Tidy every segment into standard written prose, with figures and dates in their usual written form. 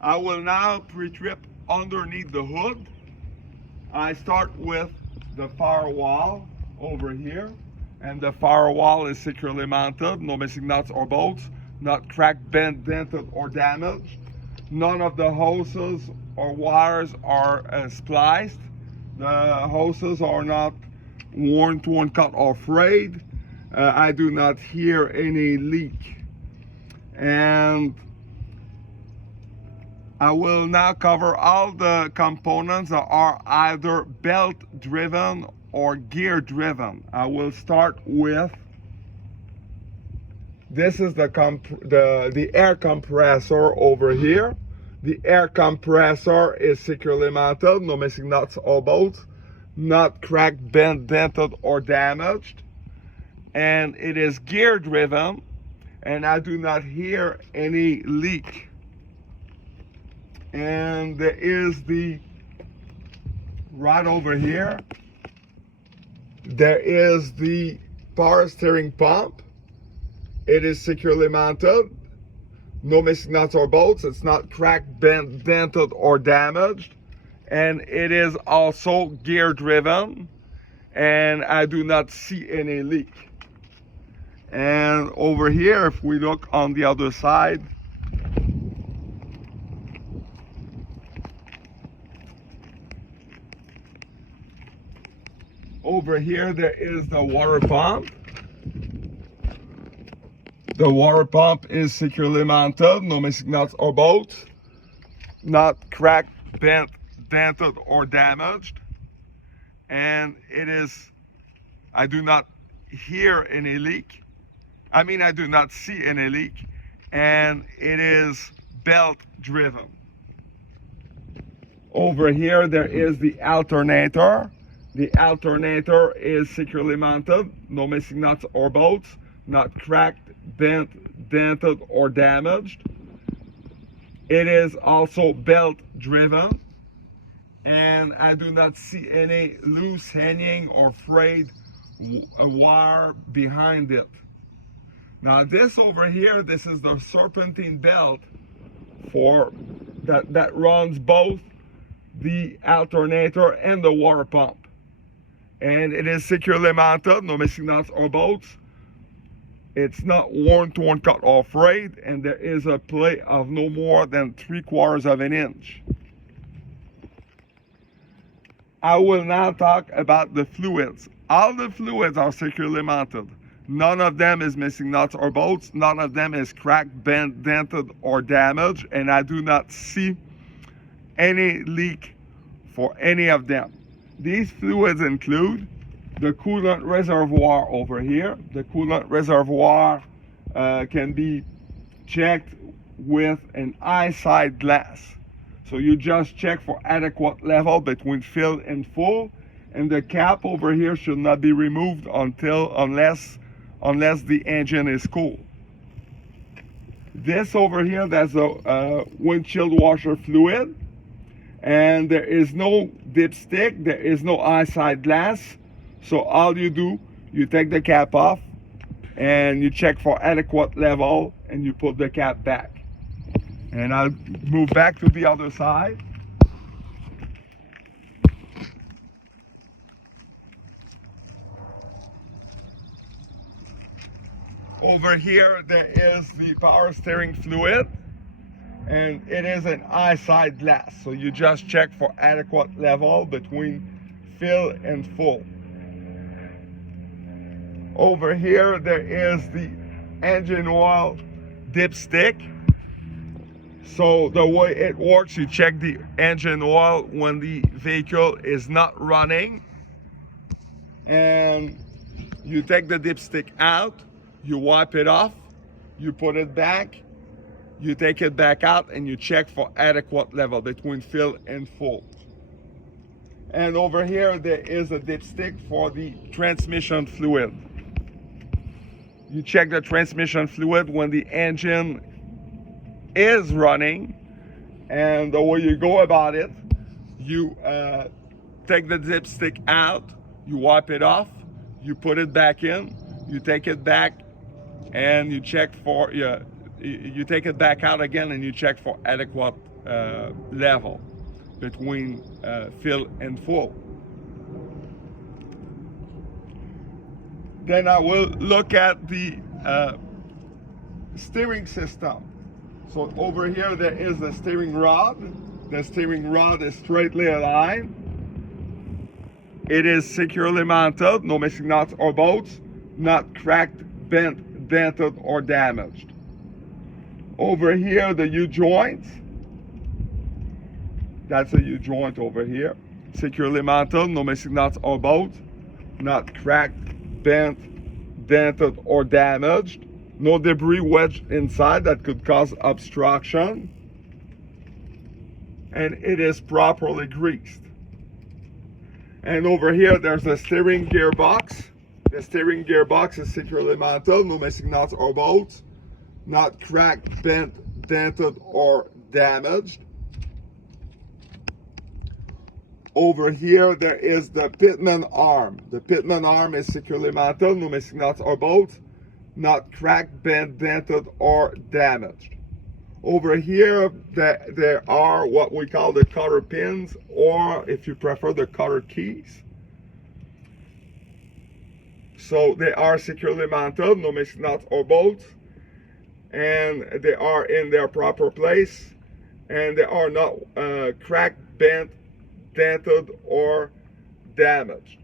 I will now pre-trip underneath the hood. I start with the firewall over here, and the firewall is securely mounted, no missing nuts or bolts, not cracked, bent, dented, or damaged. None of the hoses or wires are spliced. The hoses are not worn, torn, cut, or frayed. I do not hear any leak. And I will now cover all the components that are either belt driven or gear driven. I will start with, this is the air compressor over here. The air compressor is securely mounted, no missing nuts or bolts, not cracked, bent, dented, or damaged. And it is gear driven, and I do not hear any leak. And there is right over here, there is the power steering pump. It is securely mounted, no missing nuts or bolts. It's not cracked, bent, dented, or damaged. And it is also gear driven, and I do not see any leak. And over here, if we look on the other side, over here there is the water pump. The water pump is securely mounted, no missing nuts or bolts, not cracked, bent, dented, or damaged. And it is, I do not hear any leak. I do not see any leak. And it is belt driven. Over here there is the alternator. The alternator is securely mounted, no missing nuts or bolts, not cracked, bent, dented, or damaged. It is also belt driven, and I do not see any loose hanging or frayed wire behind it. Now this over here, this is the serpentine belt that runs both the alternator and the water pump. And it is securely mounted, no missing nuts or bolts. It's not worn, torn, cut, or frayed, and there is a play of no more than 3/4 of an inch. I will now talk about the fluids. All the fluids are securely mounted. None of them is missing nuts or bolts. None of them is cracked, bent, dented, or damaged, and I do not see any leak for any of them. These fluids include the coolant reservoir over here. The coolant reservoir can be checked with an eyesight glass. So you just check for adequate level between fill and full, and the cap over here should not be removed unless the engine is cool. This over here, that's a windshield washer fluid. And there is no dipstick, there is no eyesight glass. So all you do, you take the cap off and you check for adequate level and you put the cap back. And I'll move back to the other side. Over here there is the power steering fluid, and it is an eyesight glass, so you just check for adequate level between fill and full. Over here there is the engine oil dipstick. So the way it works, you check the engine oil when the vehicle is not running, and you take the dipstick out, you wipe it off, you put it back, you take it back out, and you check for adequate level between fill and full. And over here there is a dipstick for the transmission fluid. You check the transmission fluid when the engine is running, and the way you go about it, you take the dipstick out, you wipe it off, you put it back in, you take it back, and you check for you take it back out again and you check for adequate level between fill and full. Then I will look at the steering system. So over here there is the steering rod. The steering rod is straightly aligned. It is securely mounted, no missing nuts or bolts, not cracked, bent, dented, or damaged. Over here, the U-joint. That's a U-joint over here. Securely mounted, no missing nuts or bolts, not cracked, bent, dented, or damaged. No debris wedged inside that could cause obstruction. And it is properly greased. And over here, there's a steering gearbox. The steering gearbox is securely mounted, no missing nuts or bolts, not cracked, bent, dented, or damaged. Over here, there is the pitman arm. The pitman arm is securely mounted, no missing nuts or bolts, not cracked, bent, dented, or damaged. Over here, there are what we call the cotter pins, or if you prefer, the cotter keys. So they are securely mounted, no missing nuts or bolts, and they are in their proper place, and they are not cracked, bent, dented, or damaged.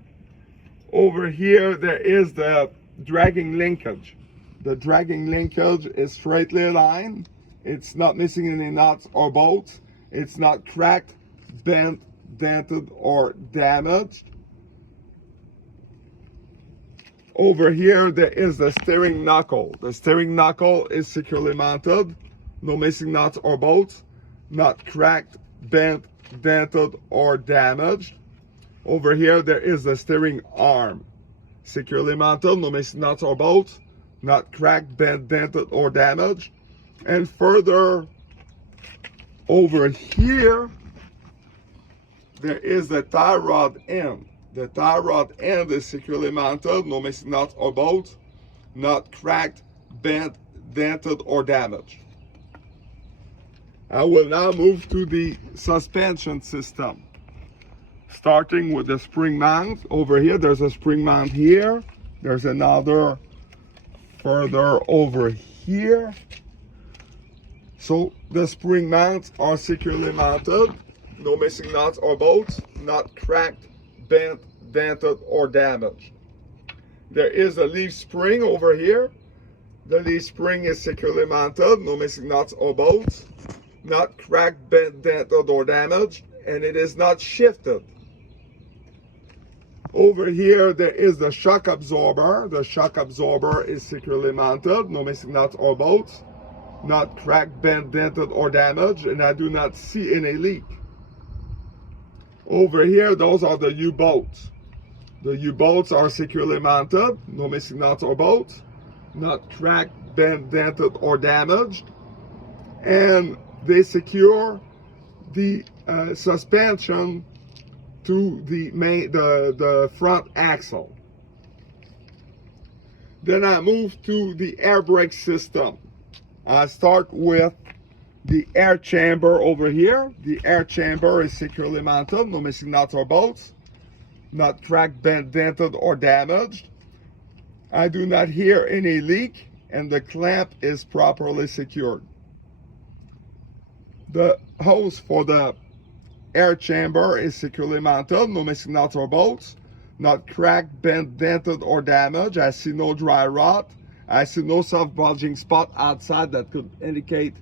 Over here, there is the dragging linkage. The dragging linkage is straightly aligned. It's not missing any nuts or bolts. It's not cracked, bent, dented, or damaged. Over here, there is the steering knuckle. The steering knuckle is securely mounted. No missing nuts or bolts. Not cracked, bent, dented, or damaged. Over here, there is the steering arm. Securely mounted, no missing nuts or bolts. Not cracked, bent, dented, or damaged. And further over here, there is the tie rod end. The tie rod end is securely mounted, no missing nuts or bolts, not cracked, bent, dented, or damaged. I will now move to the suspension system. Starting with the spring mount. Over here, there's a spring mount here. There's another further over here. So the spring mounts are securely mounted, no missing nuts or bolts, not cracked, bent, dented, or damaged. There is a leaf spring over here. The leaf spring is securely mounted, no missing nuts or bolts, not cracked, bent, dented, or damaged, and it is not shifted. Over here, there is the shock absorber. The shock absorber is securely mounted, no missing nuts or bolts, not cracked, bent, dented, or damaged, and I do not see any leak. Over here, those are the U-bolts. The U-bolts are securely mounted, no missing nuts or bolts, not cracked, bent, dented, or damaged, and they secure the suspension to the front axle. Then I move to the air brake system. I start with the air chamber over here. The air chamber is securely mounted, no missing nuts or bolts, not cracked, bent, dented, or damaged. I do not hear any leak, and the clamp is properly secured. The hose for the air chamber is securely mounted, no missing nuts or bolts, not cracked, bent, dented, or damaged. I see no dry rot. I see no soft bulging spot outside that could indicate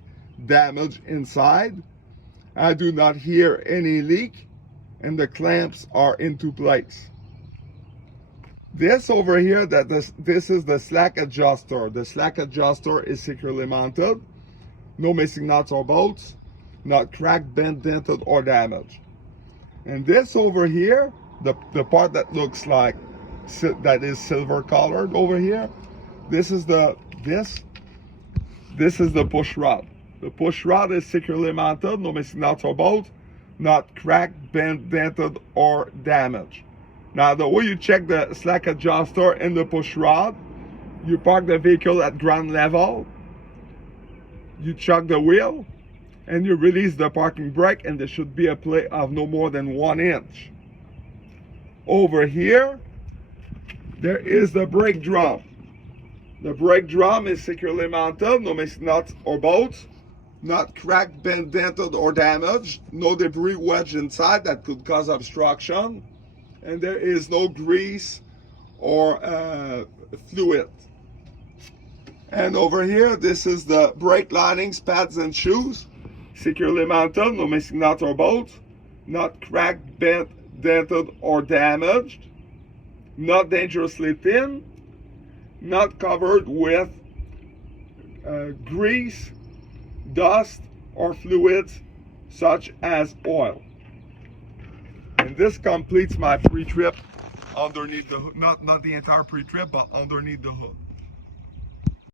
damage inside. I do not hear any leak, and the clamps are into place. This over here, this is the slack adjuster. The slack adjuster is securely mounted, no missing nuts or bolts, not cracked, bent, dented, or damaged. And this over here, the part that looks like that is silver colored over here, this is the push rod. The push rod is securely mounted, no missing nuts or bolts, not cracked, bent, dented, or damaged. Now, the way you check the slack adjuster and the push rod, you park the vehicle at ground level. you chuck the wheel and you release the parking brake, and there should be a play of no more than 1 inch. Over here, there is the brake drum. The brake drum is securely mounted, no missing nuts or bolts, not cracked, bent, dented, or damaged, no debris wedged inside that could cause obstruction, and there is no grease or fluid. And over here, this is the brake linings, pads, and shoes, securely mounted, no missing nuts or bolts, not cracked, bent, dented, or damaged, not dangerously thin, not covered with grease, dust, or fluids such as oil. And this completes my pre-trip underneath the hood. Not the entire pre-trip, but underneath the hood.